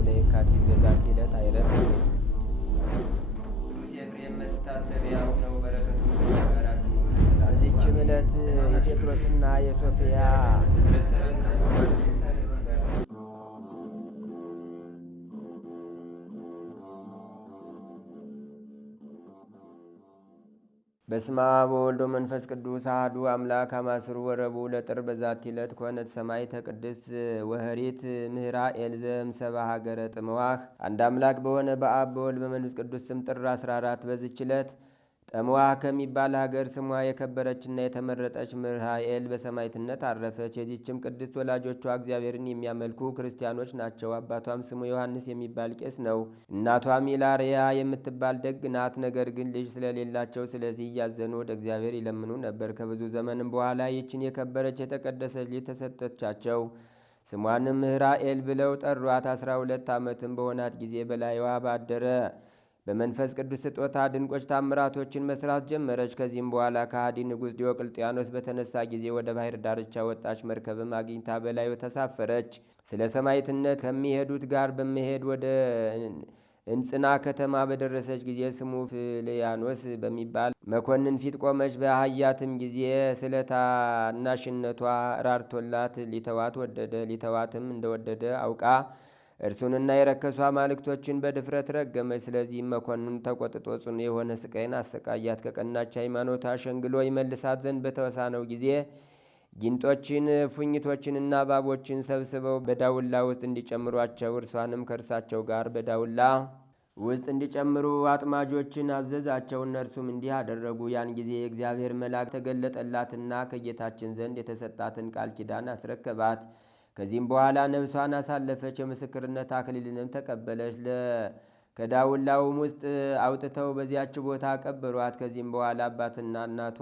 ለየካቲት በዛቲ ዕለት አይረፍ። ቅዱስ ኤፍሬም መታሰቢያው ነው። በረከቱ በዚችም ዕለት የጴጥሮስና የሶፊያ በስመ አብ ወወልድ ወመንፈስ ቅዱስ አሐዱ አምላክ አማስሩ ወረቡዕ ለጥር በዛቲ ዕለት ኮነት ሰማዕተ ቅድስት ወኅሪት ምህራኤል ዘእምሰብአ ሀገረ ጥምዋህ። አንድ አምላክ በሆነ በአብ በወልድ በመንፈስ ቅዱስ ስም ጥር 14 በዚች ዕለት ጠምዋህ ከሚባል ሀገር ስሟ የከበረችና የተመረጠች ምህራኤል በሰማዕትነት አረፈች። የዚችም ቅድስት ወላጆቿ እግዚአብሔርን የሚያመልኩ ክርስቲያኖች ናቸው። አባቷም ስሙ ዮሐንስ የሚባል ቄስ ነው። እናቷም ኢላርያ የምትባል ደግ ናት። ነገር ግን ልጅ ስለሌላቸው ስለዚህ እያዘኑ ወደ እግዚአብሔር ይለምኑ ነበር። ከብዙ ዘመንም በኋላ ይችን የከበረች የተቀደሰች ልጅ ተሰጠቻቸው። ስሟንም ምህራኤል ብለው ጠሯት። 12 ዓመትም በሆናት ጊዜ በላይዋ ባደረ በመንፈስ ቅዱስ ስጦታ ድንቆች ታምራቶችን መስራት ጀመረች። ከዚህም በኋላ ከሃዲ ንጉሥ ዲዮቅልጥያኖስ በተነሳ ጊዜ ወደ ባህር ዳርቻ ወጣች። መርከብም አግኝታ በላዩ ተሳፈረች። ስለ ሰማዕትነት ከሚሄዱት ጋር በመሄድ ወደ እንጽና ከተማ በደረሰች ጊዜ ስሙ ፍልያኖስ በሚባል መኮንን ፊት ቆመች። በአህያትም ጊዜ ስለ ታናሽነቷ ራርቶላት ሊተዋት ወደደ። ሊተዋትም እንደወደደ አውቃ እርሱንና የረከሱ አማልክቶችን በድፍረት ረገመች። ስለዚህም መኮንን ተቆጥቶ ጽኑ የሆነ ስቃይን አሰቃያት። ከቀናች ሃይማኖቷ ሸንግሎ ይመልሳት ዘንድ በተወሳነው ጊዜ ጊንጦችን፣ ፉኝቶችንና እባቦችን ሰብስበው በዳውላ ውስጥ እንዲጨምሯቸው እርሷንም ከእርሳቸው ጋር በዳውላ ውስጥ እንዲጨምሩ አጥማጆችን አዘዛቸው። እነርሱም እንዲህ አደረጉ። ያን ጊዜ የእግዚአብሔር መልአክ ተገለጠላትና ከጌታችን ዘንድ የተሰጣትን ቃል ኪዳን አስረከባት። ከዚህም በኋላ ነፍሷን አሳለፈች። የምስክርነት አክሊልንም ተቀበለች። ከዳውላውም ውስጥ አውጥተው በዚያች ቦታ ቀበሯት። ከዚህም በኋላ አባትና እናቷ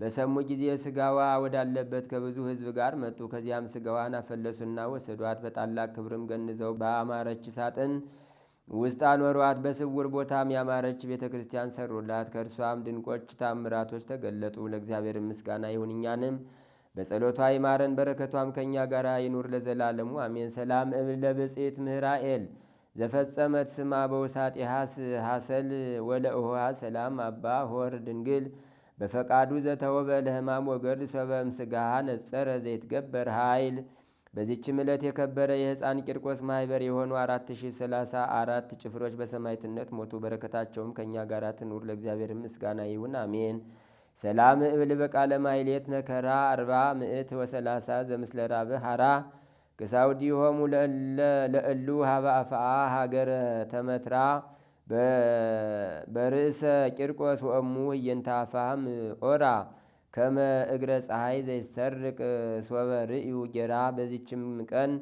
በሰሙ ጊዜ ስጋዋ ወዳለበት ከብዙ ሕዝብ ጋር መጡ። ከዚያም ስጋዋን አፈለሱና ወሰዷት። በታላቅ ክብርም ገንዘው በአማረች ሳጥን ውስጥ አኖሯት። በስውር ቦታም ያማረች ቤተ ክርስቲያን ሰሩላት። ከእርሷም ድንቆች ታምራቶች ተገለጡ። ለእግዚአብሔር ምስጋና ይሁን፣ እኛንም በጸሎቷ ይማረን፣ በረከቷም ከእኛ ጋር ይኑር ለዘላለሙ አሜን። ሰላም እብል ለብጽት ምህራኤል ዘፈጸመት ስማ በውሳጤሃስ ሐሰል ወለእሆሃ ሰላም አባ ሆር ድንግል በፈቃዱ ዘተወበ ለህማም ወገድ ሰበም ስጋሃ ነጸረ ዘይትገበር ኃይል። በዚችም ዕለት የከበረ የሕፃን ቂርቆስ ማኅበር የሆኑ 4034 ጭፍሮች በሰማዕትነት ሞቱ። በረከታቸውም ከእኛ ጋር ትኑር ለእግዚአብሔር ምስጋና ይሁን አሜን። ሰላም እብል በቃለ ማይሌት ነከራ 430 ዘምስለ ራብ ሐራ ክሳውዲ ሆሙ ለእሉ ሀበ አፍአ ሀገረ ተመትራ በርእሰ ቂርቆስ ወእሙ ህየንታፋም ኦራ ከመ እግረ ፀሐይ ዘይሰርቅ ሶበ ርእዩ ጌራ። በዚችም ቀን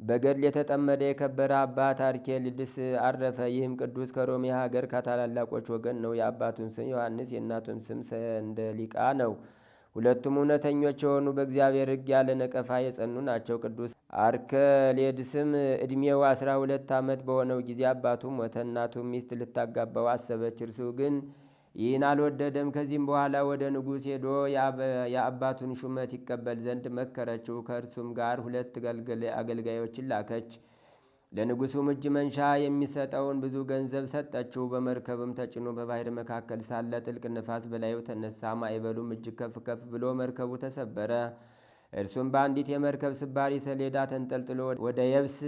በገድል የተጠመደ የከበረ አባት አርኬልድስ አረፈ። ይህም ቅዱስ ከሮሜ ሀገር ከታላላቆች ወገን ነው። የአባቱን ስም ዮሐንስ የእናቱን ስም ሰንደሊቃ ነው። ሁለቱም እውነተኞች የሆኑ በእግዚአብሔር ሕግ ያለ ነቀፋ የጸኑ ናቸው። ቅዱስ አርኬልድስም ዕድሜው 12 ዓመት በሆነው ጊዜ አባቱ ሞተ። እናቱም ሚስት ልታጋባው አሰበች። እርሱ ግን ይህን አልወደደም። ከዚህም በኋላ ወደ ንጉሥ ሄዶ የአባቱን ሹመት ይቀበል ዘንድ መከረችው። ከእርሱም ጋር 2 አገልጋዮችን ላከች። ለንጉሡም እጅ መንሻ የሚሰጠውን ብዙ ገንዘብ ሰጠችው። በመርከብም ተጭኖ በባህር መካከል ሳለ ጥልቅ ነፋስ በላዩ ተነሳ። ማዕበሉም እጅግ ከፍ ከፍ ብሎ መርከቡ ተሰበረ። እርሱም በአንዲት የመርከብ ስባሪ ሰሌዳ ተንጠልጥሎ ወደ የብስ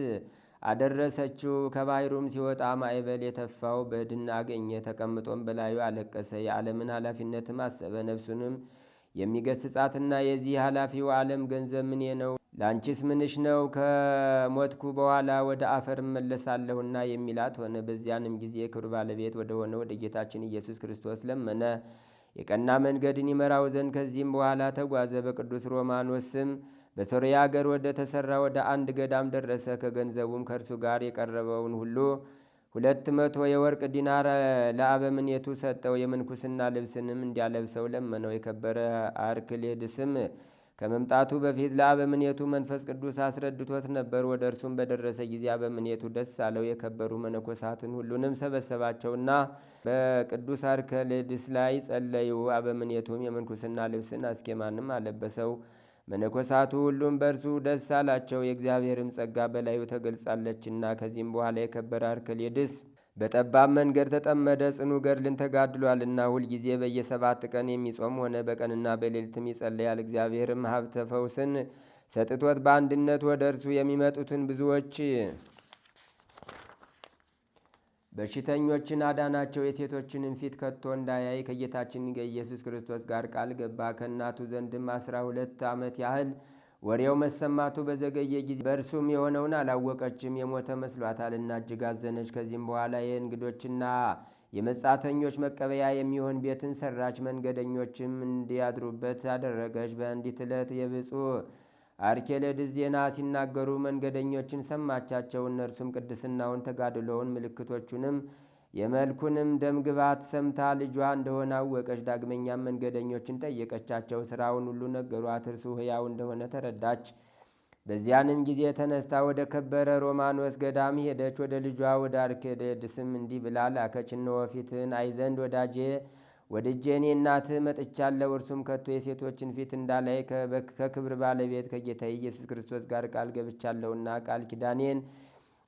አደረሰችው። ከባሕሩም ሲወጣ ማዕበል የተፋው በድን አገኘ። ተቀምጦም በላዩ አለቀሰ። የዓለምን ኃላፊነትም አሰበ። ነፍሱንም የሚገስጻትና የዚህ ኃላፊው ዓለም ገንዘብ ምኔ ነው? ለአንቺስ ምንሽ ነው? ከሞትኩ በኋላ ወደ አፈር እመለሳለሁና የሚላት ሆነ። በዚያንም ጊዜ ክብር ባለቤት ወደ ሆነ ወደ ጌታችን ኢየሱስ ክርስቶስ ለመነ፣ የቀና መንገድን ይመራው ዘንድ። ከዚህም በኋላ ተጓዘ። በቅዱስ ሮማኖስ ስም በሶርያ አገር ወደ ተሠራ ወደ አንድ ገዳም ደረሰ። ከገንዘቡም ከእርሱ ጋር የቀረበውን ሁሉ 200 የወርቅ ዲናር ለአበምኔቱ ሰጠው። የምንኩስና ልብስንም እንዲያለብሰው ለመነው። የከበረ አርክሌድስም ከመምጣቱ በፊት ለአበምኔቱ መንፈስ ቅዱስ አስረድቶት ነበር። ወደ እርሱም በደረሰ ጊዜ አበምኔቱ ደስ አለው። የከበሩ መነኮሳትን ሁሉንም ሰበሰባቸውና በቅዱስ አርክሌድስ ላይ ጸለዩ። አበምኔቱም የምንኩስና ልብስን አስኬማንም አለበሰው። መነኮሳቱ ሁሉም በእርሱ ደስ አላቸው፣ የእግዚአብሔርም ጸጋ በላዩ ተገልጻለችና። ከዚህም በኋላ የከበረ አርክሌድስ በጠባብ መንገድ ተጠመደ፣ ጽኑ ገድልን ተጋድሏልና። ሁልጊዜ በየ7 ቀን የሚጾም ሆነ፣ በቀንና በሌሊትም ይጸለያል። እግዚአብሔርም ሀብተ ፈውስን ሰጥቶት በአንድነት ወደ እርሱ የሚመጡትን ብዙዎች በሽተኞችን አዳናቸው። የሴቶችንም ፊት ከቶ እንዳያይ ከጌታችን ከኢየሱስ ክርስቶስ ጋር ቃል ገባ። ከእናቱ ዘንድም 12 ዓመት ያህል ወሬው መሰማቱ በዘገየ ጊዜ በእርሱም የሆነውን አላወቀችም፣ የሞተ መስሏታልና እጅግ አዘነች። ከዚህም በኋላ የእንግዶችና የመጻተኞች መቀበያ የሚሆን ቤትን ሰራች፣ መንገደኞችም እንዲያድሩበት አደረገች። በአንዲት ዕለት የብፁዕ አርኬሌድስ ዜና ሲናገሩ መንገደኞችን ሰማቻቸው። እነርሱም ቅድስናውን፣ ተጋድሎውን፣ ምልክቶቹንም የመልኩንም ደምግባት ሰምታ ልጇ እንደሆነ አወቀች። ዳግመኛም መንገደኞችን ጠየቀቻቸው፣ ስራውን ሁሉ ነገሯት። እርሱ ሕያው እንደሆነ ተረዳች። በዚያንም ጊዜ ተነስታ ወደ ከበረ ሮማኖስ ገዳም ሄደች። ወደ ልጇ ወደ አርኬሌድስም እንዲህ ብላ ላከች። እነሆ ፊትህን አይ ዘንድ ወዳጄ ወድጄ እኔ እናትህ መጥቻለሁ። እርሱም ከቶ የሴቶችን ፊት እንዳላይ ከክብር ባለቤት ከጌታ ኢየሱስ ክርስቶስ ጋር ቃል ገብቻለሁና ቃል ኪዳኔን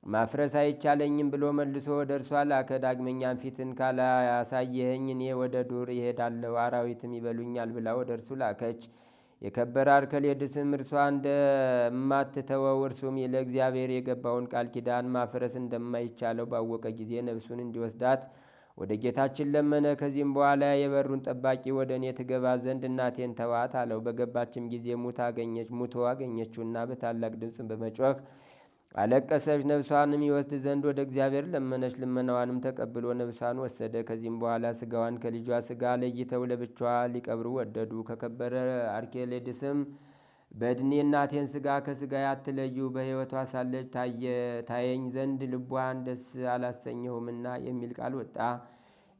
ማፍረስ አይቻለኝም ብሎ መልሶ ወደ እርሷ ላከ። ዳግመኛም ፊትን ካላያሳየኸኝ እኔ ወደ ዱር ይሄዳለሁ፣ አራዊትም ይበሉኛል ብላ ወደ እርሱ ላከች። የከበረ አርክሌድስም እርሷ እንደማትተወው እርሱም ለእግዚአብሔር የገባውን ቃል ኪዳን ማፍረስ እንደማይቻለው ባወቀ ጊዜ ነፍሱን እንዲወስዳት ወደ ጌታችን ለመነ። ከዚህም በኋላ የበሩን ጠባቂ ወደ እኔ ትገባ ዘንድ እናቴን ተዋት አለው። በገባችም ጊዜ ሙቶ አገኘችውና በታላቅ ድምፅ በመጮህ አለቀሰች። ነፍሷንም ይወስድ ዘንድ ወደ እግዚአብሔር ለመነች። ልመናዋንም ተቀብሎ ነፍሷን ወሰደ። ከዚህም በኋላ ስጋዋን ከልጇ ስጋ ለይተው ለብቻዋ ሊቀብሩ ወደዱ። ከከበረ አርኬሌድስም በድኔ እናቴን ስጋ ከስጋ አትለዩ፣ በሕይወቷ ሳለች ታየኝ ዘንድ ልቧን ደስ አላሰኘሁምና የሚል ቃል ወጣ።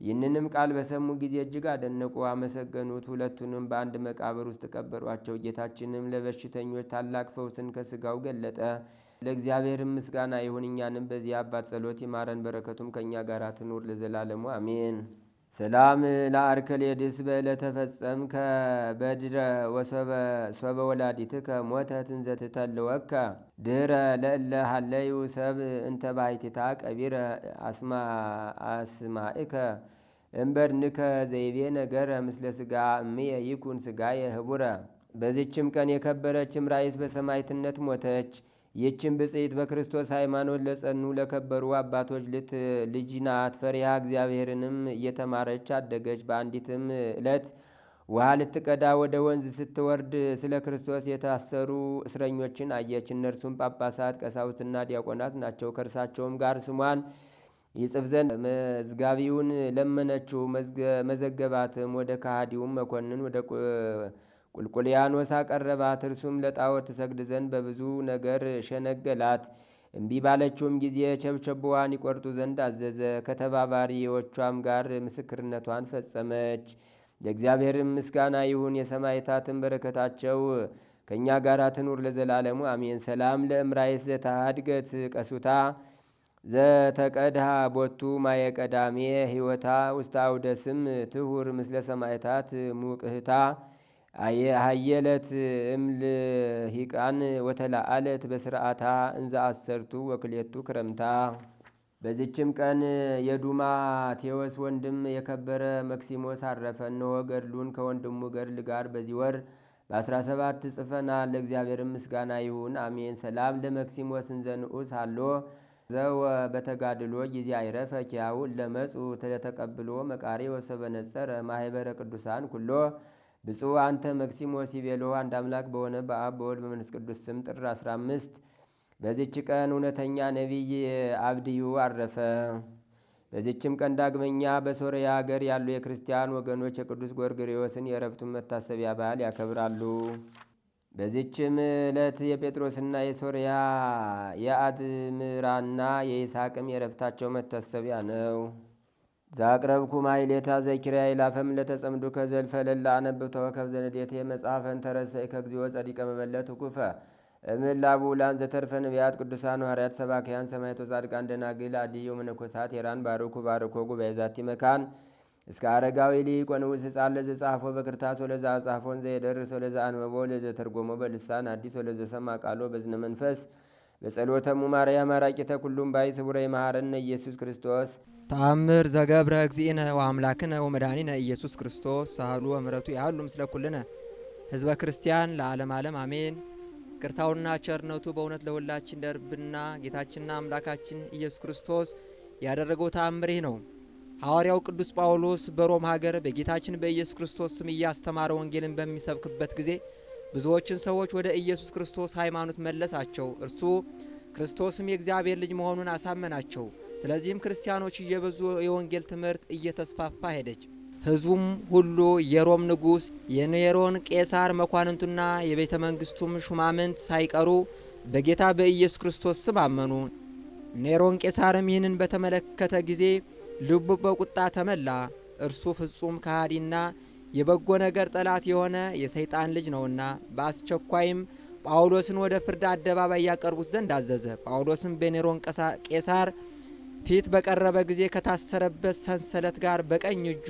ይህንንም ቃል በሰሙ ጊዜ እጅግ አደነቁ፣ አመሰገኑት። ሁለቱንም በአንድ መቃብር ውስጥ ቀበሯቸው። ጌታችንም ለበሽተኞች ታላቅ ፈውስን ከስጋው ገለጠ። ለእግዚአብሔርም ምስጋና ይሁን፣ እኛንም በዚህ አባት ጸሎት ይማረን፣ በረከቱም ከእኛ ጋር ትኑር ለዘላለሙ አሜን። ሰላም ለአርክሌድስ በዕለተ ፈጸም ከበድረ ሶበ ወላዲትከ ሞተት እንዘ ትተልወከ ድህረ ለእለ ሀለዩ ሰብ እንተ ባሕቲታ ቀቢረ አስማእከ እምበድንከ ዘይቤ ነገረ ምስለ ስጋ እምየ ይኩን ስጋየ ህቡረ። በዚችም ቀን የከበረችም ራይስ በሰማዕትነት ሞተች። ይህችም ብጽዕት በክርስቶስ ሃይማኖት ለጸኑ ለከበሩ አባቶች ልጅ ናት። ፈሪሃ እግዚአብሔርንም እየተማረች አደገች። በአንዲትም ዕለት ውሃ ልትቀዳ ወደ ወንዝ ስትወርድ ስለ ክርስቶስ የታሰሩ እስረኞችን አየች። እነርሱም ጳጳሳት፣ ቀሳውስትና ዲያቆናት ናቸው። ከእርሳቸውም ጋር ስሟን ይጽፍ ዘንድ መዝጋቢውን ለመነችው። መዘገባትም። ወደ ከሃዲውም መኮንን ወደ ቁልቁልያኖስ አቀረባት። እርሱም ለጣዖት ትሰግድ ዘንድ በብዙ ነገር ሸነገላት። እምቢ ባለችውም ጊዜ ቸብቸቦዋን ይቆርጡ ዘንድ አዘዘ። ከተባባሪዎቿም ጋር ምስክርነቷን ፈጸመች። ለእግዚአብሔርም ምስጋና ይሁን፣ የሰማዕታትን በረከታቸው ከእኛ ጋር ትኑር ለዘላለሙ አሜን። ሰላም ለእምራይስ ዘታድገት ቀሱታ ዘተቀድሃ ቦቱ ማየቀዳሜ ሕይወታ ውስተ አውደ ስም ትሁር ምስለ ሰማዕታት ሙቅህታ ሀየለት እምልሂቃን ወተላአለት በስርዓታ እንዘ አሰርቱ ወክሌቱ ክረምታ። በዚችም ቀን የዱማ ቴዎስ ወንድም የከበረ መክሲሞስ አረፈ። እነሆ ገድሉን ከወንድሙ ገድል ጋር በዚህ ወር በ17 ጽፈናል። ለእግዚአብሔር ምስጋና ይሁን አሜን። ሰላም ለመክሲሞስ እንዘ ንዑስ አሎ ዘወ በተጋድሎ ጊዜ አይረፈ ኪያው ለመጹ ተተቀብሎ መቃሪ ወሰበነጸረ ማህበረ ቅዱሳን ኩሎ ብፁዕ አንተ መክሲሞስ ይቤሎ። አንድ አምላክ በሆነ በአብ በወልድ በመንፈስ ቅዱስ ስም ጥር 15 በዚች ቀን እውነተኛ ነቢይ አብድዩ አረፈ። በዚችም ቀን ዳግመኛ በሶርያ ሀገር ያሉ የክርስቲያን ወገኖች የቅዱስ ጎርጎርዮስን የዕረፍቱን መታሰቢያ በዓል ያከብራሉ። በዚችም ዕለት የጴጥሮስና የሶርያ የአድምራና የይስሐቅም የዕረፍታቸው መታሰቢያ ነው። ዛቅረብኩ ማይሌታ ዘኪርያ ይላፈም ለተጸምዱ ከዘልፈ ለላ አነብብ ተወከብ ዘንዴቴ መጽሐፈን ተረሰይ ከግዚኦ ጸዲቀ መበለት ኩፈ እምላቡ ላን ዘተርፈ ነቢያት ቅዱሳን ሐዋርያት ሰባክያን ሰማዕታት ጻድቃን ደናግል አድዮ መነኮሳት ሄራን ባርኩ ባርኮ ጉባኤ ዛቲ መካን እስከ አረጋዊ ሊቅ ወንዑስ ሕፃን ለዘጻፎ በክርታስ ወለዛ ጻፎን ዘይደርስ ወለዛ አንበቦ ለዘተርጎሞ በልሳን አዲስ ወለዘሰማ ቃሎ በዝነ መንፈስ በጸሎተሙ ማርያም አራቂተ ኩሉም ባይ ስቡረ ይመሃረነ ኢየሱስ ክርስቶስ ተአምር ዘገብረ እግዚእነ ወአምላክነ ወመድኃኒነ ኢየሱስ ክርስቶስ ሳህሉ ወምሕረቱ ያህሉ ምስለ ኩልነ ህዝበ ክርስቲያን ለዓለም ዓለም አሜን። ቅርታውና ቸርነቱ በእውነት ለሁላችን ደርብና ጌታችንና አምላካችን ኢየሱስ ክርስቶስ ያደረገው ተአምር ይህ ነው። ሐዋርያው ቅዱስ ጳውሎስ በሮም ሀገር በጌታችን በኢየሱስ ክርስቶስ ስም እያስተማረ ወንጌልን በሚሰብክበት ጊዜ ብዙዎችን ሰዎች ወደ ኢየሱስ ክርስቶስ ሃይማኖት መለሳቸው። እርሱ ክርስቶስም የእግዚአብሔር ልጅ መሆኑን አሳመናቸው። ስለዚህም ክርስቲያኖች እየበዙ የወንጌል ትምህርት እየተስፋፋ ሄደች። ሕዝቡም ሁሉ የሮም ንጉሥ የኔሮን ቄሳር መኳንንቱና የቤተ መንግሥቱም ሹማምንት ሳይቀሩ በጌታ በኢየሱስ ክርስቶስ ስም አመኑ። ኔሮን ቄሳርም ይህንን በተመለከተ ጊዜ ልቡ በቁጣ ተመላ። እርሱ ፍጹም ከሃዲና የበጎ ነገር ጠላት የሆነ የሰይጣን ልጅ ነውና በአስቸኳይም ጳውሎስን ወደ ፍርድ አደባባይ ያቀርቡት ዘንድ አዘዘ። ጳውሎስም በኔሮን ቄሳር ፊት በቀረበ ጊዜ ከታሰረበት ሰንሰለት ጋር በቀኝ እጁ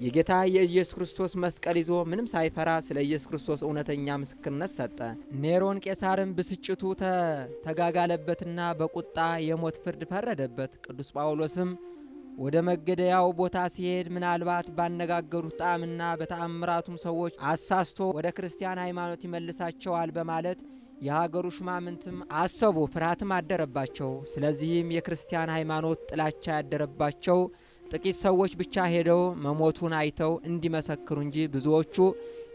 የጌታ የኢየሱስ ክርስቶስ መስቀል ይዞ ምንም ሳይፈራ ስለ ኢየሱስ ክርስቶስ እውነተኛ ምስክርነት ሰጠ። ኔሮን ቄሳርም ብስጭቱ ተጋጋለበትና በቁጣ የሞት ፍርድ ፈረደበት። ቅዱስ ጳውሎስም ወደ መገደያው ቦታ ሲሄድ ምናልባት ባነጋገሩት ጣዕምና በተአምራቱም ሰዎች አሳስቶ ወደ ክርስቲያን ሃይማኖት ይመልሳቸዋል በማለት የሀገሩ ሹማምንትም አሰቡ፣ ፍርሃትም አደረባቸው። ስለዚህም የክርስቲያን ሃይማኖት ጥላቻ ያደረባቸው ጥቂት ሰዎች ብቻ ሄደው መሞቱን አይተው እንዲመሰክሩ እንጂ ብዙዎቹ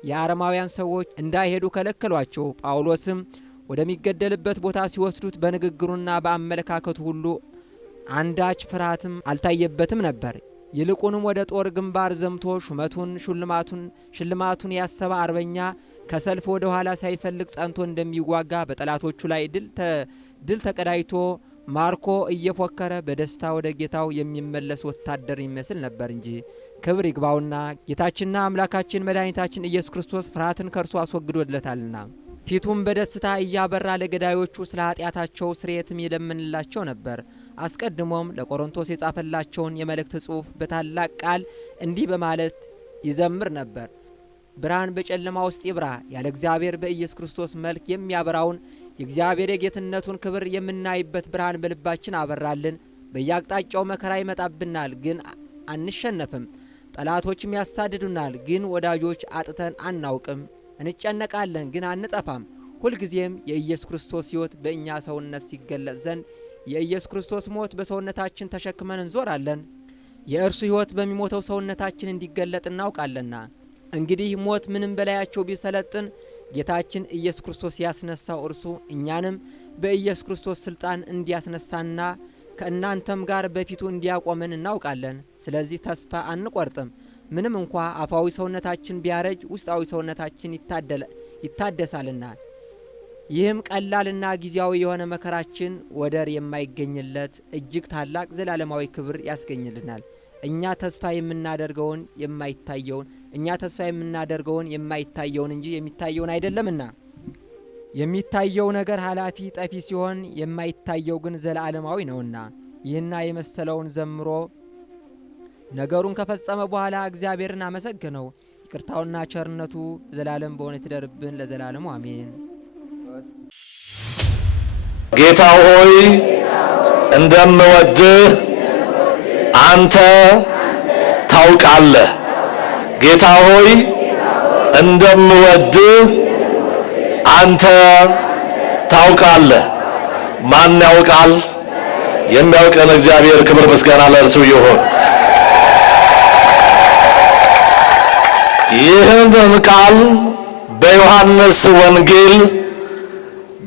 የአረማውያን ሰዎች እንዳይሄዱ ከለከሏቸው። ጳውሎስም ወደሚገደልበት ቦታ ሲወስዱት በንግግሩና በአመለካከቱ ሁሉ አንዳች ፍርሃትም አልታየበትም ነበር። ይልቁንም ወደ ጦር ግንባር ዘምቶ ሽልማቱን ያሰበ አርበኛ ከሰልፍ ወደ ኋላ ሳይፈልግ ጸንቶ እንደሚዋጋ በጠላቶቹ ላይ ድል ተቀዳይቶ ማርኮ እየፎከረ በደስታ ወደ ጌታው የሚመለስ ወታደር ይመስል ነበር እንጂ። ክብር ይግባውና ጌታችንና አምላካችን መድኃኒታችን ኢየሱስ ክርስቶስ ፍርሃትን ከእርሱ አስወግዶለታልና ፊቱም በደስታ እያበራ ለገዳዮቹ ስለ ኃጢአታቸው ስርየትም ይለምንላቸው ነበር። አስቀድሞም ለቆሮንቶስ የጻፈላቸውን የመልእክት ጽሑፍ በታላቅ ቃል እንዲህ በማለት ይዘምር ነበር። ብርሃን በጨለማ ውስጥ ይብራ፣ ያለ እግዚአብሔር በኢየሱስ ክርስቶስ መልክ የሚያበራውን የእግዚአብሔር የጌትነቱን ክብር የምናይበት ብርሃን በልባችን አበራልን። በየአቅጣጫው መከራ ይመጣብናል፣ ግን አንሸነፍም። ጠላቶችም ያሳድዱናል፣ ግን ወዳጆች አጥተን አናውቅም። እንጨነቃለን፣ ግን አንጠፋም። ሁልጊዜም የኢየሱስ ክርስቶስ ሕይወት በእኛ ሰውነት ሲገለጽ ዘንድ የኢየሱስ ክርስቶስ ሞት በሰውነታችን ተሸክመን እንዞራለን። የእርሱ ሕይወት በሚሞተው ሰውነታችን እንዲገለጥ እናውቃለና። እንግዲህ ሞት ምንም በላያቸው ቢሰለጥን ጌታችን ኢየሱስ ክርስቶስ ያስነሳው እርሱ እኛንም በኢየሱስ ክርስቶስ ስልጣን እንዲያስነሳና ከእናንተም ጋር በፊቱ እንዲያቆመን እናውቃለን። ስለዚህ ተስፋ አንቆርጥም። ምንም እንኳ አፋዊ ሰውነታችን ቢያረጅ ውስጣዊ ሰውነታችን ይታደሳልና። ይህም ቀላልና ጊዜያዊ የሆነ መከራችን ወደር የማይገኝለት እጅግ ታላቅ ዘላለማዊ ክብር ያስገኝልናል። እኛ ተስፋ የምናደርገውን የማይታየውን እንጂ የሚታየውን አይደለምና። የሚታየው ነገር ኃላፊ ጠፊ ሲሆን የማይታየው ግን ዘላለማዊ ነውና። ይህና የመሰለውን ዘምሮ ነገሩን ከፈጸመ በኋላ እግዚአብሔርን አመሰገነው። ይቅርታውና ቸርነቱ ዘላለም በእውነት ይደርብን ለዘላለሙ አሜን። ጌታ ሆይ እንደምወድህ አንተ ታውቃለህ። ጌታ ሆይ እንደምወድህ አንተ ታውቃለህ። ማን ያውቃል? የሚያውቀን እግዚአብሔር። ክብር ምስጋና ለእርሱ ይሁን። ይህንን ቃል በዮሐንስ ወንጌል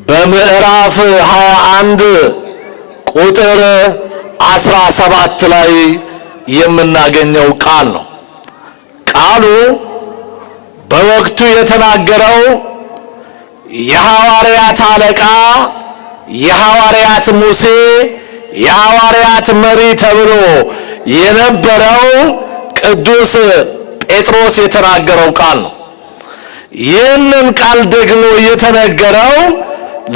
በምዕራፍ 21 ቁጥር 17 ላይ የምናገኘው ቃል ነው። ቃሉ በወቅቱ የተናገረው የሐዋርያት አለቃ፣ የሐዋርያት ሙሴ፣ የሐዋርያት መሪ ተብሎ የነበረው ቅዱስ ጴጥሮስ የተናገረው ቃል ነው። ይህንን ቃል ደግሞ የተነገረው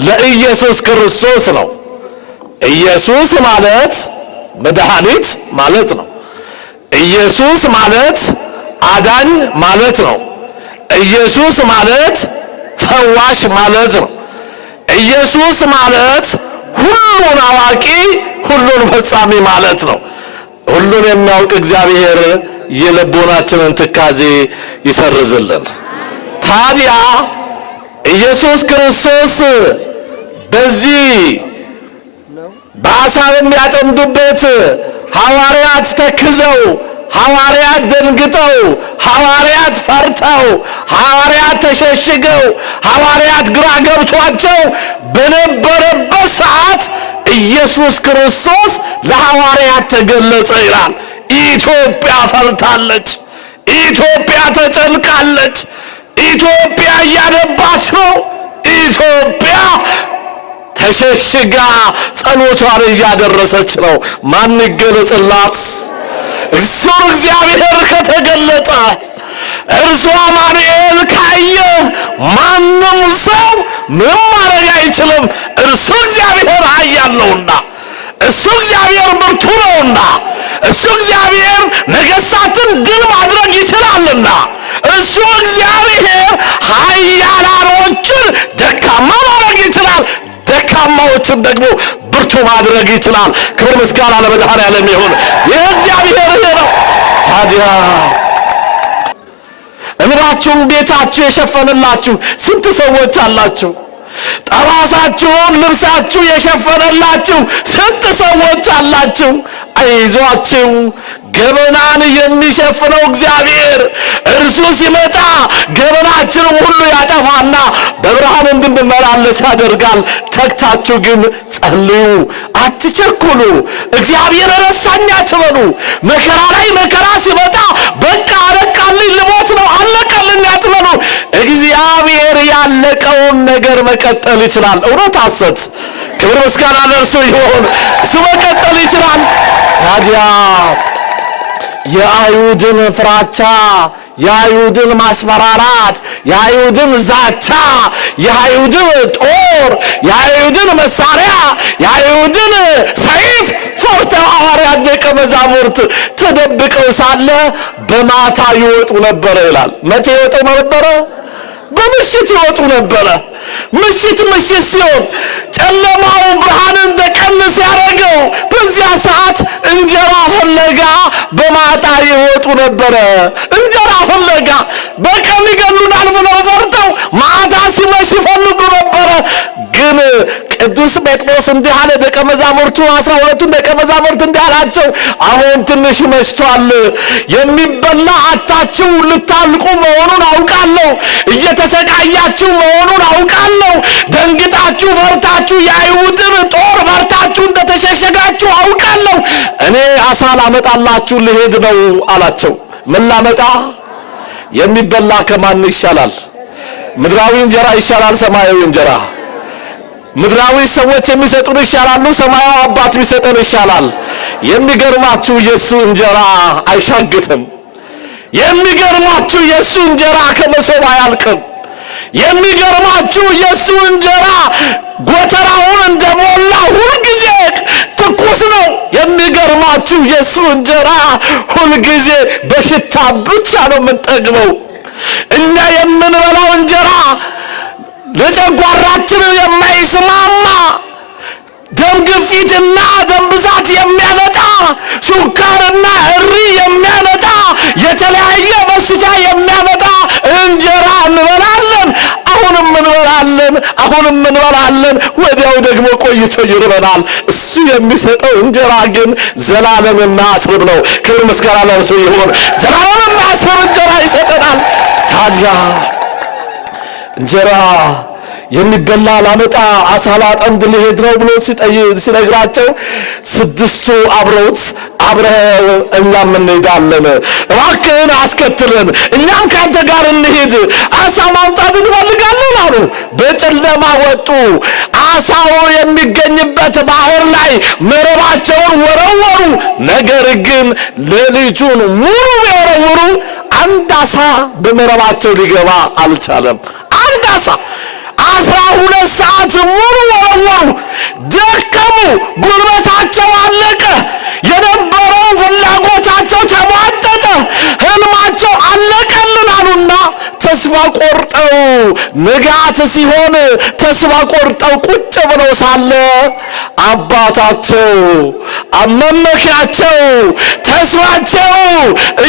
ለኢየሱስ ክርስቶስ ነው። ኢየሱስ ማለት መድኃኒት ማለት ነው። ኢየሱስ ማለት አዳኝ ማለት ነው። ኢየሱስ ማለት ፈዋሽ ማለት ነው። ኢየሱስ ማለት ሁሉን አዋቂ ሁሉን ፈጻሚ ማለት ነው። ሁሉን የሚያውቅ እግዚአብሔር የልቦናችንን ትካዜ ይሰርዝልን። ታዲያ ኢየሱስ ክርስቶስ በዚህ በአሳ የሚያጠምዱበት ሐዋርያት ተክዘው፣ ሐዋርያት ደንግጠው፣ ሐዋርያት ፈርተው፣ ሐዋርያት ተሸሽገው፣ ሐዋርያት ግራ ገብቷቸው በነበረበት ሰዓት ኢየሱስ ክርስቶስ ለሐዋርያት ተገለጸ ይላል። ኢትዮጵያ ፈርታለች። ኢትዮጵያ ተጨንቃለች። ኢትዮጵያ እያነባች ነው። ኢትዮጵያ ተሸሽጋ ጸሎቷን እያደረሰች ነው። ማን ይገለጽላት? እሱ እግዚአብሔር ከተገለጠ፣ እርሱ አማኑኤል ካየ ማንም ሰው ምንም ማድረግ አይችልም። እርሱ እግዚአብሔር ኃያል ነውና፣ እሱ እግዚአብሔር ብርቱ ነውና፣ እሱ እግዚአብሔር ነገሥታትን ድል ማድረግ ይችላልና፣ እሱ እግዚአብሔር ኃያላኖችን ደካማ ማድረግ ይችላል፣ ደካማዎችን ደግሞ ብርቱ ማድረግ ይችላል። ክብር ምስጋና ለመድኃኔዓለም ይሁን። ይህ እግዚአብሔር ነው። ታዲያ እንባችሁን ቤታችሁ የሸፈነላችሁ ስንት ሰዎች አላችሁ? ጠባሳችሁን ልብሳችሁ የሸፈነላችሁ ስንት ሰዎች አላችሁ? አይዟችሁ፣ ገበናን የሚሸፍነው እግዚአብሔር እርሱ ሲመጣ ገበናችንን ሁሉ ያጠፋና በብርሃን እንድንመላለስ ያደርጋል። ተግታችሁ ግን ጸልዩ፣ አትቸኩሉ። እግዚአብሔር ረሳኝ አትበሉ። መከራ ላይ መከራ ሲመጣ በቃ አለቃልኝ ልሞት ነው አለቀልኝ አትበሉ። እግዚአብሔር ያለቀውን ነገር መቀጠል ይችላል። እውነት ሐሰት? ክብር ምስጋና ለእርሱ ይሁን። እሱ መቀጠል ይችላል። ታዲያ የአይሁድን ፍራቻ፣ የአይሁድን ማስፈራራት፣ የአይሁድን ዛቻ፣ የአይሁድን ጦር፣ የአይሁድን መሳሪያ፣ የአይሁድን ሰይፍ ፈርተው ሐዋርያት ደቀ መዛሙርት ተደብቀው ሳለ በማታ ይወጡ ነበረ ይላል። መቼ ይወጡ ነበረ? በምሽት ይወጡ ነበረ። ምሽት ሲሆን ጨለማው ብርሃንን ደቀን ሲያደርገው በዚያ ሰዓት እንጀራ ፍለጋ በማታ ይወጡ ነበረ። እንጀራ ፍለጋ በቀን ይገሉናል ብለው ፈርተው ማታ ሲመሽ ይፈልጉ ነበረ። ግን ቅዱስ ጴጥሮስ እንዲህ አለ፣ ደቀ መዛሙርቱ 12ቱን ደቀ መዛሙርት እንዲህ አላቸው፣ አሁን ትንሽ መሽቷል። የሚበላ አጣችሁ ልታልቁ መሆኑን አውቃለሁ። እየተሰቃያችሁ መሆኑን አውቃለሁ። ደንግጣችሁ ፈርታችሁ የአይሁድን ጦር ፈርታችሁ እንደተሸሸጋችሁ አውቃለሁ። እኔ አሳ ላመጣላችሁ ልሄድ ነው አላቸው። ምን ላመጣ? የሚበላ ከማን ይሻላል? ምድራዊ እንጀራ ይሻላል? ሰማያዊ እንጀራ? ምድራዊ ሰዎች የሚሰጡን ይሻላሉ? ሰማያዊ አባት ቢሰጠን ይሻላል? የሚገርማችሁ የሱ እንጀራ አይሻግትም። የሚገርማችሁ የሱ እንጀራ ከመሶብ አያልቅም። የሚገርማችሁ የሱ እንጀራ ጎተራውን እንደሞላ ሁልጊዜ ትኩስ ነው። የሚገርማችሁ የሱ እንጀራ ሁልጊዜ በሽታ ብቻ ነው የምንጠግበው። እኛ የምንበላው እንጀራ ለጨጓራችን የማይስማማ ደም ግፊትና ደም ብዛት የሚያመጣ ሱካርና እሪ የሚያመጣ የተለያየ በሽታ የሚያመጣ እንጀራ እንበላለን። አሁንም እንበላለን፣ አሁንም እንበላለን። ወዲያው ደግሞ ቆይቶ ይርበናል። እሱ የሚሰጠው እንጀራ ግን ዘላለም የሚያስርብ ነው። ክብር ምስጋና ለእርሱ ይሁን። ዘላለም የሚያስርብ እንጀራ ይሰጠናል። ታዲያ እንጀራ የሚበላ ላመጣ አሳ ላጠምድ ልሄድ ነው ብሎ ሲነግራቸው ስድስቱ አብረው እኛም እንሄዳለን፣ እባክህን አስከትለን፣ እኛም ካንተ ጋር እንሄድ፣ አሳ ማምጣት እንፈልጋለን አሉ። በጨለማ ወጡ። አሳው የሚገኝበት ባህር ላይ መረባቸውን ወረወሩ። ነገር ግን ሌሊቱን ሙሉ የወረወሩ አንድ አሳ በመረባቸው ሊገባ አልቻለም። አንድ አሳ 12 ሰዓት ሙሉ ወረወሩ። ደከሙ፣ ጉልበታቸው አለቀ፣ የነበረው ፍላጎታቸው ተሟጠ። ተስፋ ቆርጠው ንጋት ሲሆን ተስፋ ቆርጠው ቁጭ ብለው ሳለ አባታቸው መመኪያቸው ተስፋቸው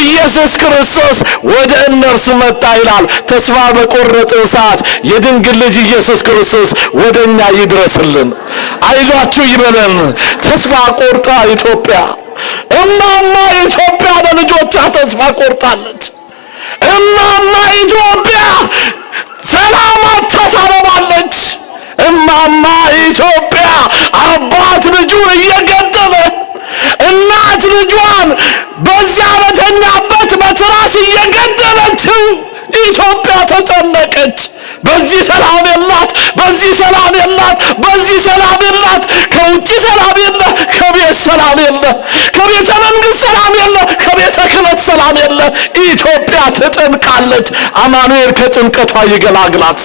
ኢየሱስ ክርስቶስ ወደ እነርሱ መጣ ይላል። ተስፋ በቆረጠ ሰዓት የድንግል ልጅ ኢየሱስ ክርስቶስ ወደኛ ይድረስልን፣ አይዟችሁ ይበለን። ተስፋ ቆርጣ ኢትዮጵያ እማማ ኢትዮጵያ በልጆቿ ተስፋ ቆርጣለች። እማማ ኢትዮጵያ ሰላም ታሳረባለች። እማማ ኢትዮጵያ አባት ልጁን እየገደለ እናት ልጇን በዛ በተኛበት በትራስ እየገደለችው ኢትዮጵያ ተጨነቀች። በዚህ ሰላም የላት፣ በዚህ ሰላም የላት፣ በዚህ ሰላም የላት። ከውጭ ሰላም የለ፣ ከቤት ሰላም የለ፣ ከቤተ መንግስት ሰላም የለ፣ ከቤተ ክህነት ሰላም የለ። ኢትዮጵያ ተጨንቃለች። አማኑኤል ከጭንቀቷ ይገላግላት።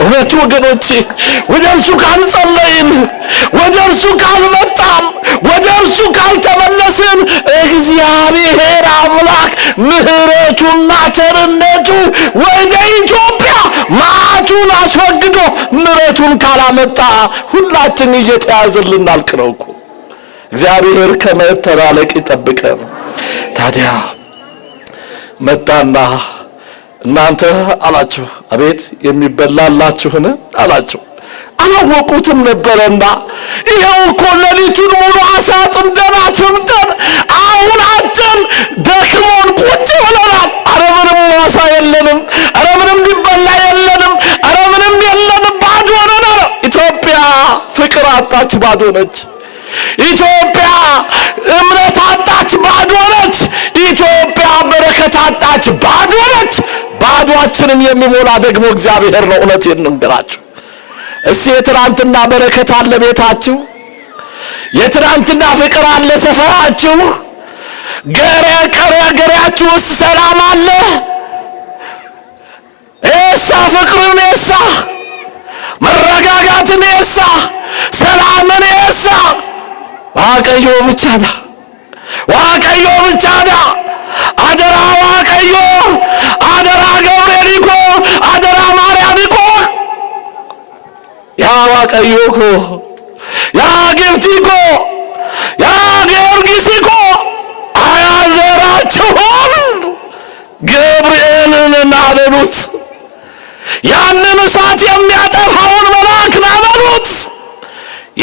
እውነት ወገኖቼ ወደ እርሱ ካልጸለይን፣ ወደ እርሱ ካልመጣን፣ ወደ እርሱ ካልተመለስን እግዚአብሔር አምላክ ምሕረቱና ቸርነቱ ወደ ኢትዮጵያ ማቱን አስወግዶ ምሕረቱን ካላመጣ ሁላችን እየተያዘልን እናልቅነው እኮ። እግዚአብሔር ከመተላለቅ ይጠብቀን። ታዲያ መጣና እናንተ አላችሁ፣ አቤት የሚበላላችሁን አላችሁ። አላወቁትም ነበረና ይኸው እኮ ሌሊቱን ሙሉ አሳ አጥምደን አሁን አጥተን ደክሞን ቁጭ ብለናል። ኧረ ምንም አሳ የለንም፣ ኧረ ምንም ሊበላ የለንም፣ ኧረ ምንም የለንም፣ ባዶ ነን። ኢትዮጵያ ፍቅር አጣች፣ ባዶ ነች። ኢትዮጵያ እምነት አጣች፣ ባዶ ነች። ኢትዮጵያ በረከት አጣች፣ ባዶ ነች። ባዶአችንን የሚሞላ ደግሞ እግዚአብሔር ነው። እውነቴን እንገራችሁ። እስቲ የትናንትና በረከት አለ ቤታችሁ? የትናንትና ፍቅር አለ ሰፈራችሁ? ገሪያችሁ ውስጥ ሰላም አለ? ኤሳ ፍቅርን ኤሳ መረጋጋትን ኤሳ ሰላምን ኤሳ ዋቀዮ ብቻዳ ዋቀዮ ብቻዳ አደራ ዋቀዮ አደራ ገብርኤልኮ አደራ ማርያምኮ ያ ዋቀዮኮ ያ ግፍቲኮ ያ ጊዮርጊስኮ አያዘራችሁም። ገብርኤልን ናበሉት፣ ያንን እሳት የሚያጠፋውን መልአክ ናበሉት፣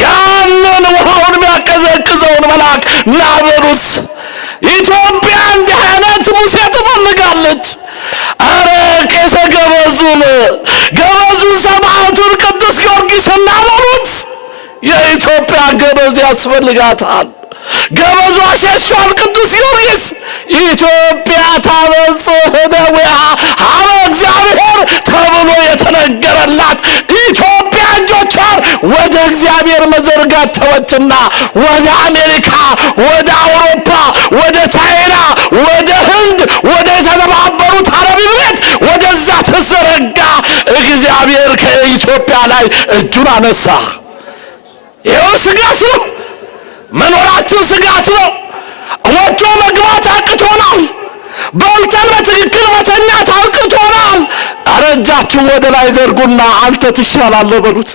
ያንን ውሃውን የሚያቀዘቅዘውን መልአክ ናበሉት። ኢትዮጵያ እንዲህ አይነት ሙሴ ትፈልጋለች። አረ ቄሰ ገበዙን ሰማዕቱን ቅዱስ ጊዮርጊስ እናበሉት። የኢትዮጵያ ገበዝ ያስፈልጋታል። ገበዙ ሸሿል ቅዱስ ጊዮርጊስ። ኢትዮጵያ ታበጽሕ እደዊሃ ኀበ እግዚአብሔር ተብሎ የተነገረላት ኢትዮጵያ እጆቿን ወደ እግዚአብሔር መዘርጋት ተወችና ወደ አሜሪካ፣ ወደ አውሮፓ፣ ወደ ቻይና፣ ወደ ህንድ፣ ወደ የተባበሩት አረብ ኤሚሬት ወደዛ ተዘረጋ። እግዚአብሔር ከኢትዮጵያ ላይ እጁን አነሳ። ይኸው ስጋት ነው፣ መኖራችን ስጋት ነው። ወጥቶ መግባት አቅቶናል። በልተን በትክክል መተኛት አቅቶናል። ኧረ እጃችሁን ወደ ላይ ዘርጉና አንተ ትሻላለህ በሉት።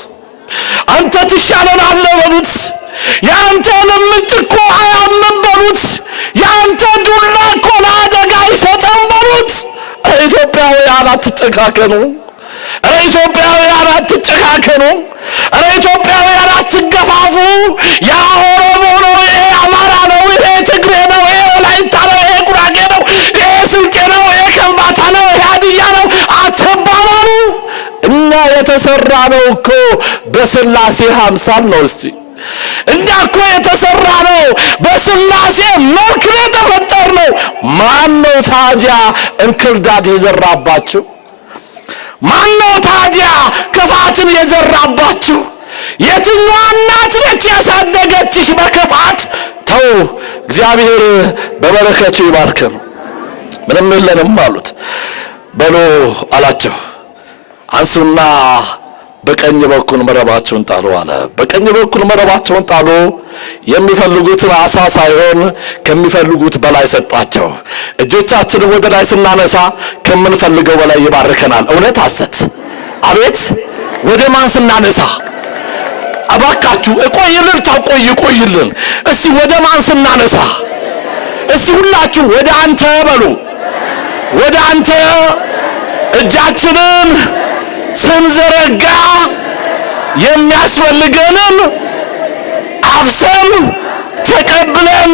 አንተ ትሻለናለህ በሉት። ያንተ ልምጭ እኮ አያምንም በሉት። ያንተ ዱላ እኮ ለአደጋ አይሰጠም በሉት። ኢትዮጵያውያን አትጨካከኑ። ኢትዮጵያውያን አትጨካከኑ። ኢትዮጵያውያን አትገፋፉ። ያ ኦሮሞ ነው፣ ይሄ አማራ ነው፣ ይሄ ትግሬ ነው፣ ይሄ ወላይታ ነው፣ ይሄ ጉራጌ ነው፣ ይሄ ስልጤ ነው፣ ይሄ ከምባታ ነው፣ ይሄ ሀዲያ ነው አትባባሉ። እኛ የተሰራ ነው እኮ በስላሴ አምሳል ነው። እስቲ እኛ እኮ የተሰራ ነው በስላሴ መልክ የተፈጠር ነው። ማን ነው ታዲያ እንክርዳድ የዘራባችሁ? ማን ነው ታዲያ ክፋትን የዘራባችሁ? የትኛዋ እናት ነች ያሳደገችሽ በክፋት? ተው፣ እግዚአብሔር በበረከቱ ይባርከን። ምንም የለንም አሉት። በሎ አላቸው፣ አንሱና በቀኝ በኩል መረባቸውን ጣሉ አለ። በቀኝ በኩል መረባቸውን ጣሉ። የሚፈልጉትን አሳ ሳይሆን ከሚፈልጉት በላይ ሰጣቸው። እጆቻችንን ወደ ላይ ስናነሳ ከምንፈልገው በላይ ይባርከናል። እውነት ሐሰት? አቤት! ወደ ማን ስናነሳ? አባካችሁ እቆይልን ቆይልን። እስቲ ወደ ማን ስናነሳ? እስቲ ሁላችሁ ወደ አንተ በሉ። ወደ አንተ እጃችንን ስንዘረጋ የሚያስፈልገንን አፍሰን ተቀብለን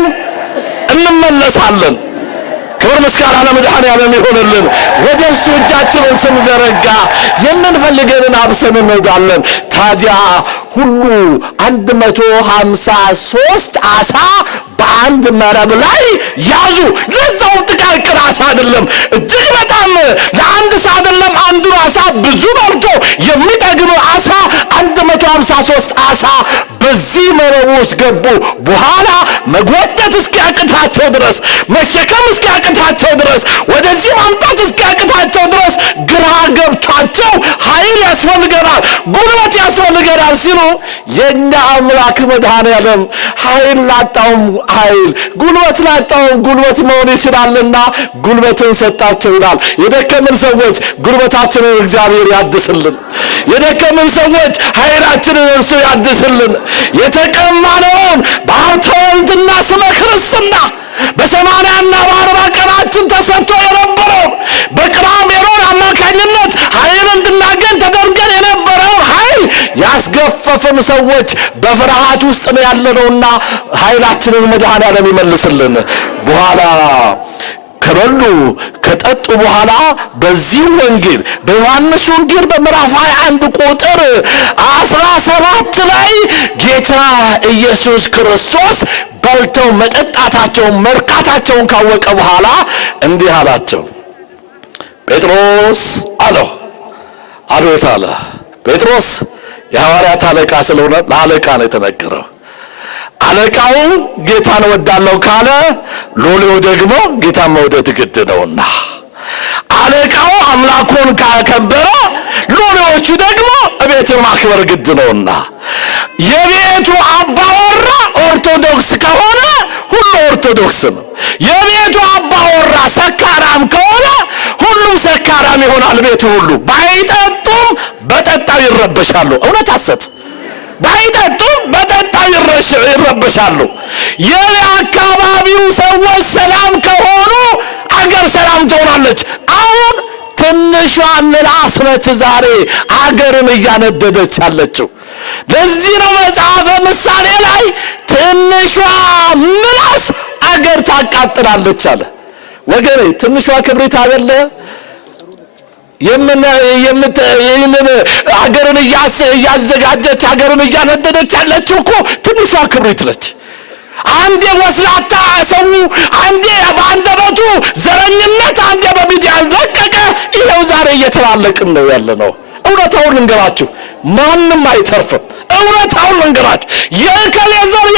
እንመለሳለን። ክብር ምስጋና ለመድኃኔዓለም ይሁንልን። ወደሱ እጃችንን ስንዘረጋ የምንፈልገንን አብሰን እንወዳለን። ታዲያ ሁሉ 153 አሳ በአንድ መረብ ላይ ያዙ። ለዛው ጥቃቅን አሳ አይደለም፣ እጅግ በጣም ለአንድ ሰው አይደለም። አንዱን አሳ ብዙ በልቶ የሚጠግብ አሳ 153 አሳ በዚህ መረብ ውስጥ ገቡ። በኋላ መጎተት እስኪያቅታቸው ድረስ፣ መሸከም እስኪያቅታቸው ድረስ፣ ወደዚህ ማምጣት እስኪያቅታቸው ድረስ ግራ ገብቷቸው ኃይል ያስፈልገናል፣ ጉልበት ያስፈልገናል ሲሉ የኛ አምላክ መድኃኔዓለም ኃይል ላጣውም ኃይል፣ ጉልበት ላጣውም ጉልበት መሆን ይችላልና ጉልበትን ሰጣቸው ይላል። የደከምን ሰዎች ጉልበታችንን እግዚአብሔር ያድስልን። የደከምን ሰዎች ኃይላችንን እርሱ ያድስልን። የተቀማነውን በሀብተ ወልድና ስመ ክርስትና በ80ና በ40 ቀናችን ተሰጥቶ የነበረውን በቅራሜሮን አማካኝነት ኃይል እንድናገኝ ተደርገን የነበረውን ኃይል ያስገፈፍን ሰዎች በፍርሃት ውስጥ ነው ያለነውና ኃይላችንን መድኃኔዓለም ይመልስልን። በኋላ ከበሉ ከጠጡ በኋላ በዚህ ወንጌል በዮሐንስ ወንጌል በምዕራፍ 21 ቁጥር 17 ላይ ጌታ ኢየሱስ ክርስቶስ በልተው መጠጣታቸውን መርካታቸውን ካወቀ በኋላ እንዲህ አላቸው። ጴጥሮስ አለው። አቤት አለ። ጴጥሮስ የሐዋርያት አለቃ ስለሆነ ለአለቃ ነው የተነገረው። አለቃው ጌታን ወዳለው ካለ ሎሌው ደግሞ ጌታን መውደድ ግድ ነውና፣ አለቃው አምላኩን ካከበረ ሎሌዎቹ ደግሞ ቤቱን ማክበር ግድ ነውና፣ የቤቱ አባወራ ኦርቶዶክስ ከሆነ ሁሉ ኦርቶዶክስ ነው። የቤቱ አባወራ ሰካራም ከሆነ ሁሉም ሰካራም ይሆናል። ቤቱ ሁሉ ባይጠጡም በጠጣው ይረበሻሉ። እውነት ሐሰት? ባይጠጡም በጠጣው ይረበሻሉ። የአካባቢው ሰዎች ሰላም ከሆኑ አገር ሰላም ትሆናለች። አሁን ትንሿ ምላስ ነች ዛሬ አገርን እያነደደች ያለችው። ለዚህ ነው መጽሐፈ ምሳሌ ላይ ትንሿ ምላስ አገር ታቃጥላለች አለ። ወገኔ ትንሿ ክብሪት አይደለ ይህንን አገርን እያዘጋጀች አገርን እያነደደች ያለችው እኮ ትንሿ ክብሪት ነች። አንዴ ወስላታ ሰው፣ አንዴ በአንደበቱ ዘረኝነት፣ አንዴ በሚዲያ ለቀቀ። ይኸው ዛሬ እየተላለቅን ነው ያለነው። እውነታውን ልንገራችሁ፣ ማንም አይተርፍም። እውነታውን ልንገራችሁ፣ የእከሌ ዘር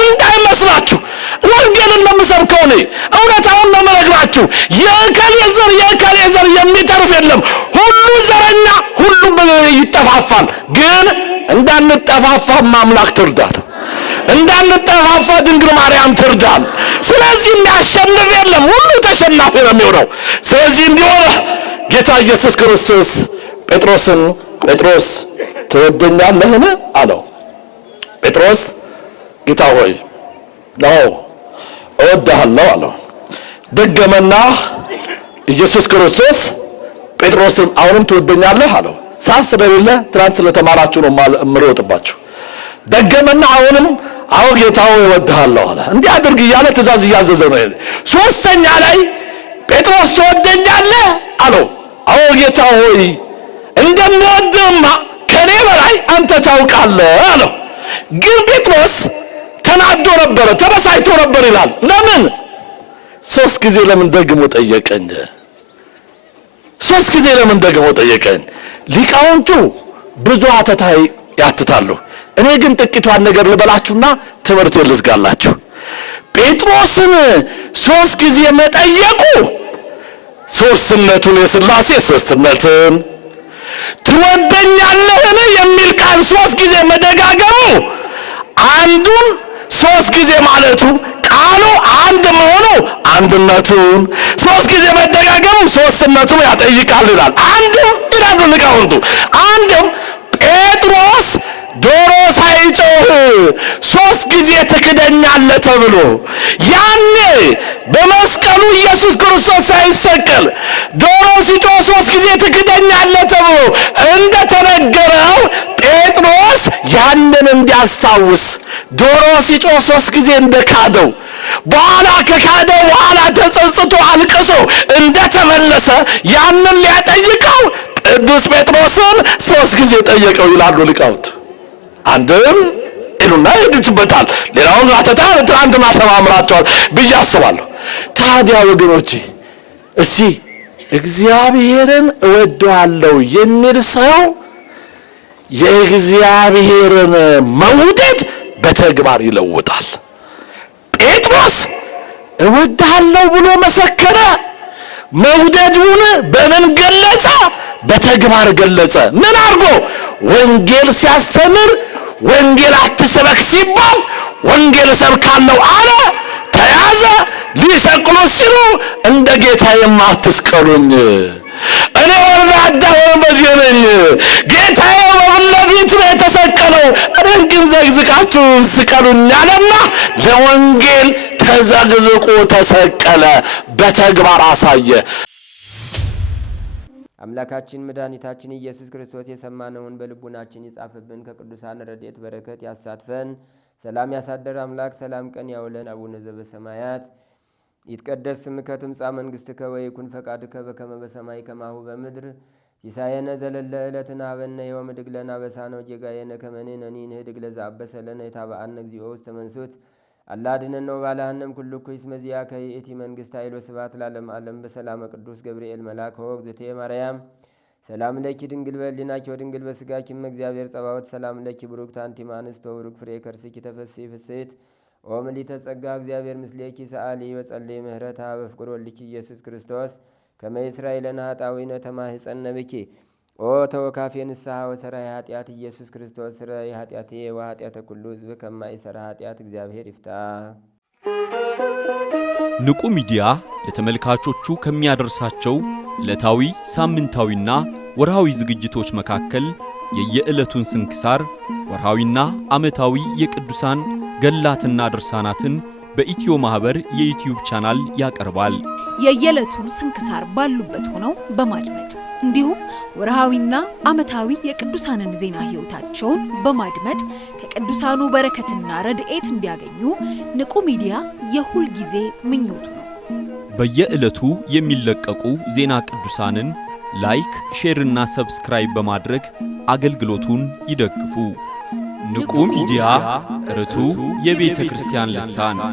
እንዳይመስላችሁ። ወንጌልን ነው የምሰብከው እኔ፣ እውነታውን ነው የምነግራችሁ። የእከሌ ዘር የሚተርፍ የለም። ሁሉ ዘረኛ፣ ሁሉም ይጠፋፋል። ግን እንዳንጠፋፋ አምላክ ትርዳን፣ እንዳንጠፋፋ ድንግል ማርያም ትርዳን። ስለዚህ የሚያሸንፍ የለም፣ ሁሉ ተሸናፊ ነው የሚሆነው። ስለዚህ እንዲሆነ ጌታ ኢየሱስ ክርስቶስ ጴጥሮስን ጴጥሮስ ትወደኛለህን አለው። ጴጥሮስ ጌታ ሆይ ነው እወድሃለሁ አለው። ደገመና ኢየሱስ ክርስቶስ ጴጥሮስን አሁንም ትወደኛለህ አለው። ሰዓት ስለሌለ ትናንት ስለተማራችሁ ነው የምሮጥባችሁ። ደገመና አሁንም አዎ ጌታ ሆይ እወድሃለሁ አለ። እንዲህ አድርግ እያለ ትእዛዝ እያዘዘ ነው። ሶስተኛ ላይ ጴጥሮስ ትወደኛለህ አለው። አዎ ጌታ ሆይ እንደምወድህማ ከኔ በላይ አንተ ታውቃለህ አለው። ግን ጴጥሮስ ተናዶ ነበረ፣ ተበሳጭቶ ነበር ይላል። ለምን? 3 ጊዜ ለምን ደግሞ ጠየቀኝ? 3 ጊዜ ለምን ደግሞ ጠየቀኝ? ሊቃውንቱ ብዙ አተታይ ያትታሉ። እኔ ግን ጥቂቷን ነገር ልበላችሁና ትምህርት ልዝጋላችሁ። ጴጥሮስን 3 ጊዜ መጠየቁ ሶስትነቱን፣ የሥላሴ ሶስትነትን፣ ትወደኛለህን የሚል ቃል 3 ጊዜ መደጋገሙ አንዱን 3 ጊዜ ማለቱ ቃሉ አንድ መሆኑ አንድነቱን 3 ጊዜ መደጋገሙ ሶስትነቱን ያጠይቃል ይላል። አንድም ይላሉ ሊቃውንቱ አንድም ጴጥሮስ ዶሮ ሳይጮህ 3 ጊዜ ትክደኛለህ ተብሎ ያኔ በመስቀሉ ኢየሱስ ክርስቶስ ሳይሰቀል ዶሮ ሲጮህ 3 ጊዜ ትክደኛለህ ተብሎ እንደተነገረው ጴጥሮስ ያንን እንዲያስታውስ ዶሮ ሲጮህ 3 ጊዜ እንደካደው በኋላ ከካደው በኋላ ተጸጽቶ አልቅሶ እንደተመለሰ ያንን ሊያጠይቀው ቅዱስ ጴጥሮስን 3 ጊዜ ጠየቀው ይላሉ ሊቃውንት። አንድም ኢሉና ይድጭበታል ሌላውን አተታ ትናንትና ተማምራቸዋል ብዬ አስባለሁ። ታዲያ ወገኖቼ እሺ እግዚአብሔርን እወደዋለሁ የሚል ሰው የእግዚአብሔርን መውደድ በተግባር ይለውጣል። ጴጥሮስ እወድሃለሁ ብሎ መሰከረ። መውደዱን በምን ገለጸ? በተግባር ገለጸ። ምን አድርጎ? ወንጌል ሲያስተምር ወንጌል አትስበክ ሲባል ወንጌል እሰብካለሁ አለ። ተያዘ። ሊሰቅሉ ሲሉ እንደ ጌታዬማ አትስቀሉኝ፣ እኔ ወራዳ ወንበዴ ነኝ፣ ጌታዬ በፊት ለፊት ነው የተሰቀለው፣ እኔን ግን ዘግዝቃችሁ ስቀሉኝ አለና ለወንጌል ተዘግዝቆ ተሰቀለ። በተግባር አሳየ። አምላካችን መድኃኒታችን ኢየሱስ ክርስቶስ የሰማነውን በልቡናችን ይጻፍብን፣ ከቅዱሳን ረድኤት በረከት ያሳትፈን። ሰላም ያሳደር አምላክ ሰላም ቀን ያውለን። አቡነ ዘበሰማያት ይትቀደስ ስምከ ትምጻእ መንግሥትከ ወይኩን ፈቃድከ በከመ በሰማይ ከማሁ በምድር ሲሳየነ ዘለለ ዕለትነ ሀበነ ዮም ወኅድግ ለነ አበሳነ ወጌጋየነ ከመ ንሕነኒ ንኅድግ ለዘአበሰ ለነ ኢታብአነ እግዚኦ ውስተ መንሱት አላ አድኅነነ ወባልሐነም ኩሉ ኩይስ መዚያ ከይእቲ መንግሥት ኃይል ወስብሐት ለዓለመ ዓለም። በሰላመ ቅዱስ ገብርኤል መልአክ ወእግዝእትየ ማርያም ሰላም ለኪ ድንግል በሕሊናኪ ወድንግል በሥጋኪ እም እግዚአብሔር ጸባዖት ሰላም ለኪ ብሩክት አንቲ እምአንስት ወቡሩክ ፍሬ ከርሥኪ ተፈሥሒ ፍሥሕት ኦ ምልዕተ ጸጋ እግዚአብሔር ምስሌኪ ሰአሊ ወጸልዪ ምህረታ በፍቅር ወልድኪ ኢየሱስ ክርስቶስ ከመ ይሥራይ ለነ ኃጣውኢነ ተማኅፀነ ብኪ ኦ ተወካፌ ንስሐ ወሰራይ ኃጢአት ኢየሱስ ክርስቶስ ስረይ ኃጢአቴ ወኃጢአተ ኩሉ ሕዝብ ከማይሰራ ኃጢአት እግዚአብሔር ይፍታ። ንቁ ሚዲያ ለተመልካቾቹ ከሚያደርሳቸው ዕለታዊ ሳምንታዊና ወርሃዊ ዝግጅቶች መካከል የየዕለቱን ስንክሳር ወርሃዊና ዓመታዊ የቅዱሳን ገላትና ድርሳናትን በኢትዮ ማህበር የዩቲዩብ ቻናል ያቀርባል። የየዕለቱን ስንክሳር ባሉበት ሆነው በማድመጥ እንዲሁም ወርሃዊና ዓመታዊ የቅዱሳንን ዜና ሕይወታቸውን በማድመጥ ከቅዱሳኑ በረከትና ረድኤት እንዲያገኙ ንቁ ሚዲያ የሁል ጊዜ ምኞቱ ነው። በየዕለቱ የሚለቀቁ ዜና ቅዱሳንን ላይክ፣ ሼርና ሰብስክራይብ በማድረግ አገልግሎቱን ይደግፉ። ንቁ ሚዲያ ርቱ የቤተ ክርስቲያን ልሳን